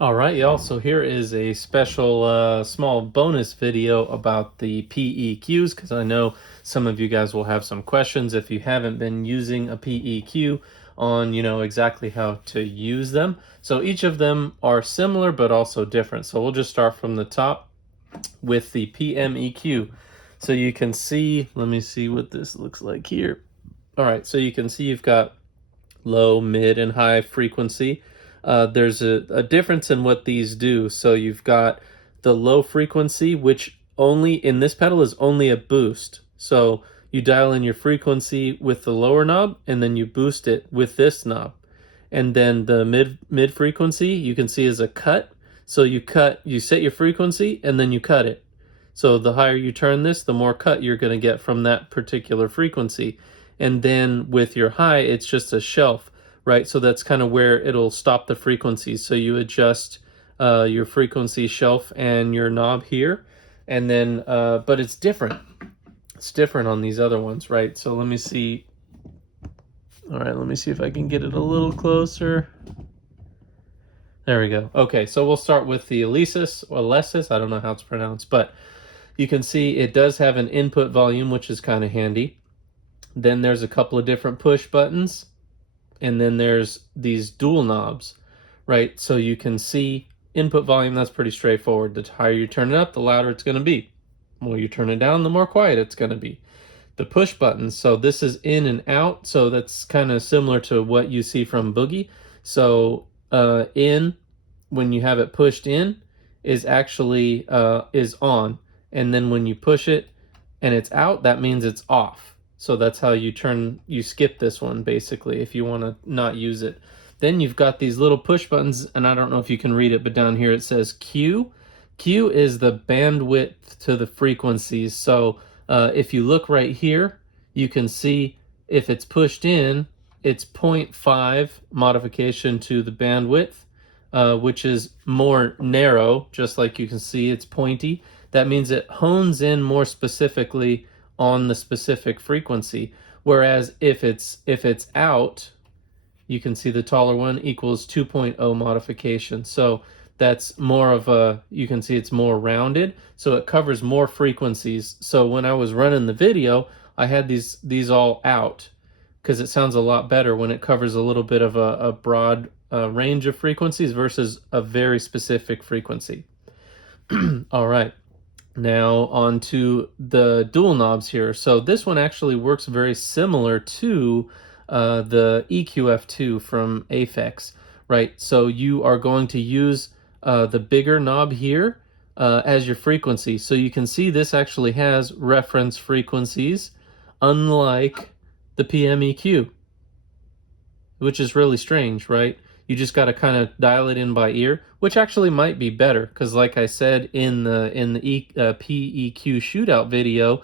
All right, y'all. So here is a special small bonus video about the PEQs because I know some of you guys will have some questions if you haven't been using a PEQ on, exactly how to use them. So each of them are similar but also different. So we'll just start from the top with the PMEQ. So you can see, let me see what this looks like here. All right, so you can see you've got low, mid, and high frequency. There's a difference in what these do. So you've got the low frequency, which only in this pedal is only a boost. So you dial in your frequency with the lower knob, and then you boost it with this knob. And then the mid frequency you can see is a cut. So you set your frequency, and then you cut it. So the higher you turn this, the more cut you're going to get from that particular frequency. And then with your high, it's just a shelf, right? So that's kind of where it'll stop the frequencies. So you adjust your frequency shelf and your knob here, and then but it's different. It's different on these other ones, right? So let me see. All right, let me see if I can get it a little closer. There we go. Okay, so we'll start with the Alesis or Alesis. I don't know how it's pronounced, but you can see it does have an input volume, which is kind of handy. Then there's a couple of different push buttons, and then there's these dual knobs, right? So you can see input volume, that's pretty straightforward. The higher you turn it up, the louder it's going to be. The more you turn it down, the more quiet it's going to be. The push buttons, so this is in and out, so that's kind of similar to what you see from Boogie. So in, when you have it pushed in, is actually is on, and then when you push it and it's out, that means it's off. So that's how you skip this one basically if you want to not use it. Then you've got these little push buttons, and I don't know if you can read it, but down here it says Q. Q is the bandwidth to the frequencies. So if you look right here, you can see if it's pushed in, it's 0.5 modification to the bandwidth, which is more narrow, just like you can see it's pointy. That means it hones in more specifically on the specific frequency. Whereas if it's out, you can see the taller one equals 2.0 modification. So that's more of a, you can see it's more rounded, so it covers more frequencies. So when I was running the video, I had these all out because it sounds a lot better when it covers a little bit of a broad range of frequencies versus a very specific frequency. All right. Now on to the dual knobs here. So this one actually works very similar to the EQF2 from Aphex, right? So you are going to use the bigger knob here as your frequency. So you can see this actually has reference frequencies, unlike the PMEQ, which is really strange, right? You just got to kind of dial it in by ear, which actually might be better because, like I said in the PEQ shootout video,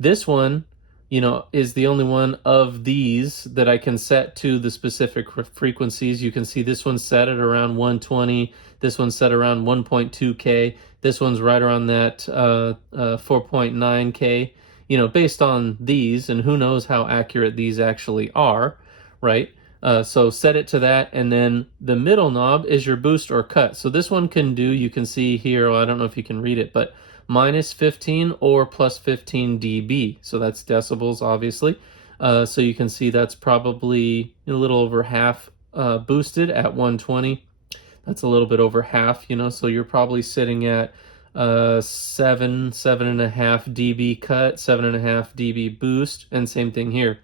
this one, is the only one of these that I can set to the specific frequencies. You can see this one's set at around 120. This one's set around 1.2K. This one's right around that 4.9K. Based on these, and who knows how accurate these actually are, right? So set it to that, and then the middle knob is your boost or cut. So this one can do, you can see here, well, I don't know if you can read it, but minus 15 or plus 15 dB. So that's decibels, obviously. So you can see that's probably a little over half boosted at 120. That's a little bit over half, so you're probably sitting at 7.5 dB cut, 7.5 dB boost, and same thing here.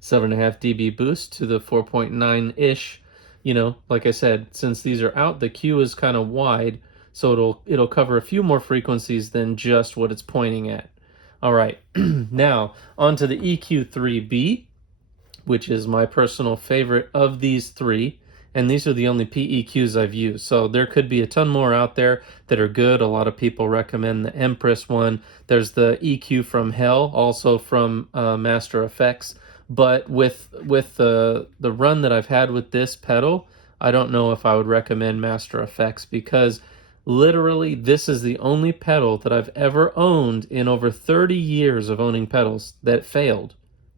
7.5 dB boost to the 4.9-ish. Like I said, since these are out, the Q is kind of wide, so it'll cover a few more frequencies than just what it's pointing at. All right, now on to the EQ3B, which is my personal favorite of these three. And these are the only PEQs I've used. So there could be a ton more out there that are good. A lot of people recommend the Empress one. There's the EQ from Hell, also from Master Effects. But with the run that I've had with this pedal, I don't know if I would recommend Master Effects because literally this is the only pedal that I've ever owned in over 30 years of owning pedals that failed.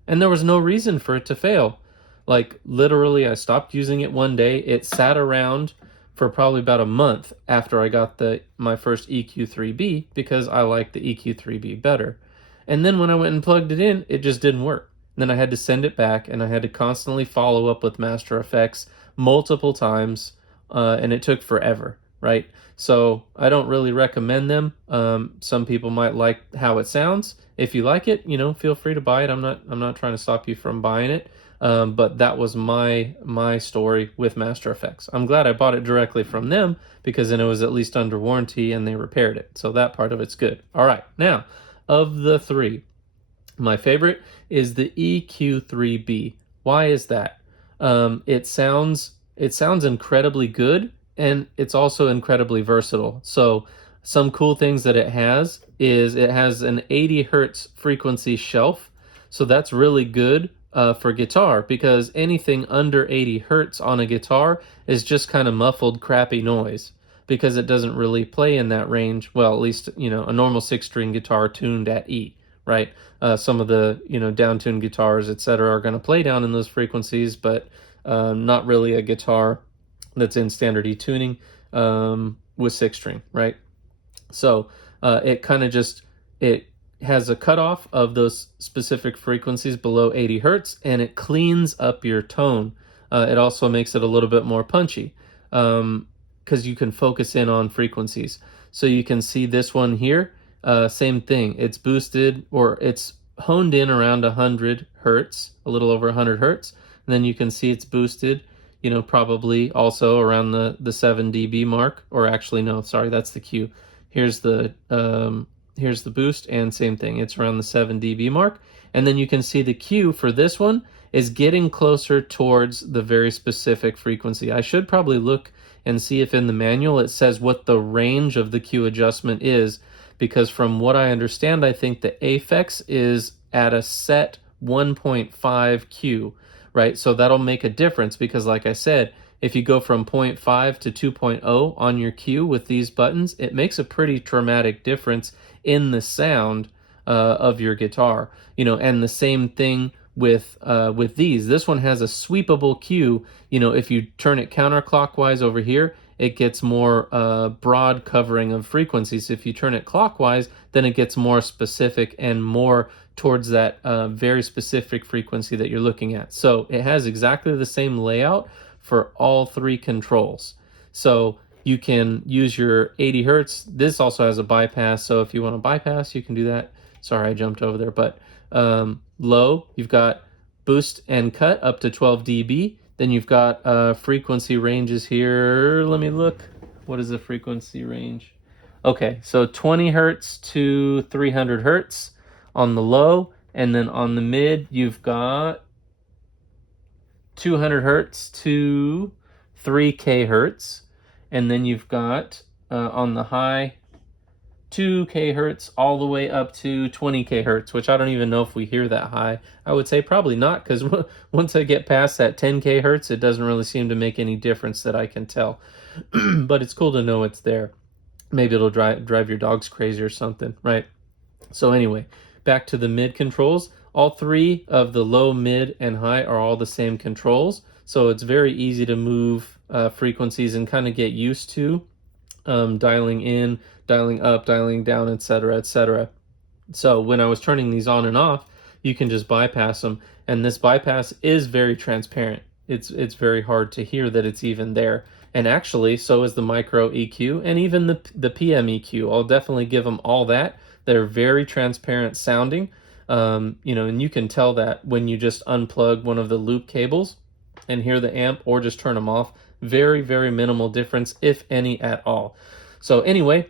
And there was no reason for it to fail. Like literally I stopped using it one day. It sat around for probably about a month after I got my first EQ3B because I liked the EQ3B better. And then when I went and plugged it in, it just didn't work. And then I had to send it back, and I had to constantly follow up with Master Effects multiple times, and it took forever, right? So I don't really recommend them. Some people might like how it sounds. If you like it, feel free to buy it. I'm not trying to stop you from buying it. But that was my story with Master Effects. I'm glad I bought it directly from them because then it was at least under warranty and they repaired it. So that part of it's good. All right, now of the three, my favorite is the EQ3B. Why is that? It sounds incredibly good, and it's also incredibly versatile. So some cool things that it has is it has an 80 hertz frequency shelf. So that's really good for guitar because anything under 80 hertz on a guitar is just kind of muffled, crappy noise because it doesn't really play in that range. Well, at least, a normal 6-string guitar tuned at E, right? Some of the, down-tuned guitars, etc., are going to play down in those frequencies, but not really a guitar that's in standard E tuning with 6-string, right? So it kind of it has a cutoff of those specific frequencies below 80 hertz, and it cleans up your tone. It also makes it a little bit more punchy because you can focus in on frequencies. So you can see this one here, same thing. It's boosted, or it's honed in around 100 hertz, a little over 100 hertz. And then you can see it's boosted, probably also around the 7 dB mark, or actually, no, sorry, that's the Q. Here's the boost, and same thing. It's around the 7 dB mark. And then you can see the Q for this one is getting closer towards the very specific frequency. I should probably look and see if in the manual it says what the range of the Q adjustment is, because from what I understand, I think the Aphex is at a set 1.5 Q, right? So that'll make a difference because, like I said, if you go from 0.5 to 2.0 on your Q with these buttons, it makes a pretty dramatic difference in the sound of your guitar. And the same thing with these. This one has a sweepable Q. If you turn it counterclockwise over here, it gets more broad covering of frequencies. If you turn it clockwise, then it gets more specific and more towards that very specific frequency that you're looking at. So it has exactly the same layout for all three controls. So you can use your 80 hertz. This also has a bypass, so if you want to bypass, you can do that. Sorry, I jumped over there. But low, you've got boost and cut up to 12 dB. Then you've got frequency ranges here. Let me look. What is the frequency range? Okay, so 20 hertz to 300 hertz on the low, and then on the mid, you've got 200 hertz to 3K hertz, and then you've got on the high 2K hertz all the way up to 20K hertz, which I don't even know if we hear that high. I would say probably not, because once I get past that 10K hertz, it doesn't really seem to make any difference that I can tell. But it's cool to know it's there. Maybe it'll drive your dogs crazy or something, right? So anyway, back to the mid controls. All three of the low, mid, and high are all the same controls. So it's very easy to move frequencies and kind of get used to dialing in, dialing up, dialing down, etc., etc. So when I was turning these on and off, you can just bypass them. And this bypass is very transparent. It's very hard to hear that it's even there. And actually, so is the micro EQ and even the PM EQ. I'll definitely give them all that. They're very transparent sounding. And you can tell that when you just unplug one of the loop cables and hear the amp, or just turn them off. Very, very minimal difference, if any at all. So anyway,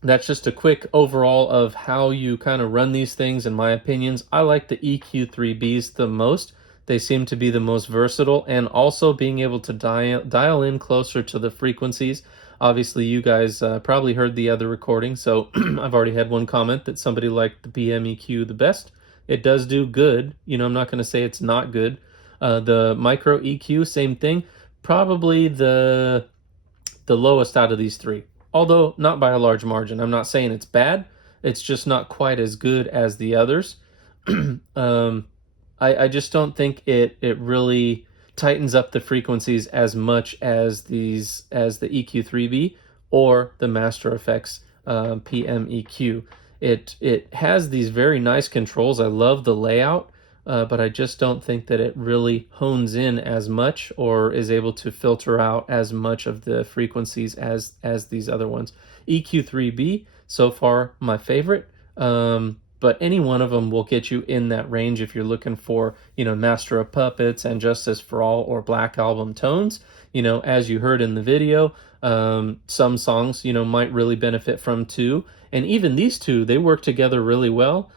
that's just a quick overall of how you kind of run these things, in my opinions. I like the EQ3Bs the most. They seem to be the most versatile, and also being able to dial in closer to the frequencies. Obviously, you guys probably heard the other recording, so I've already had one comment that somebody liked the PM EQ the best. It does do good. I'm not going to say it's not good. The micro EQ, same thing. Probably the lowest out of these three, although not by a large margin. I'm not saying it's bad. It's just not quite as good as the others. I just don't think it really tightens up the frequencies as much as the EQ3B or the Master Effects PMEQ. It has these very nice controls. I love the layout, but I just don't think that it really hones in as much or is able to filter out as much of the frequencies as these other ones. EQ3B, so far my favorite. But any one of them will get you in that range if you're looking for, Master of Puppets and Justice for All or Black Album tones. As you heard in the video, some songs, might really benefit from two. And even these two, they work together really well.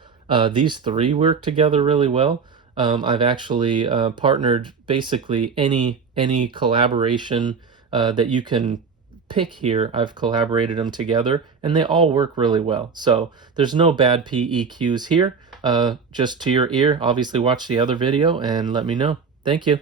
These three work together really well. I've actually partnered basically any collaboration that you can pick here. I've collaborated them together, and they all work really well. So there's no bad PEQs here. Just to your ear, obviously watch the other video and let me know. Thank you.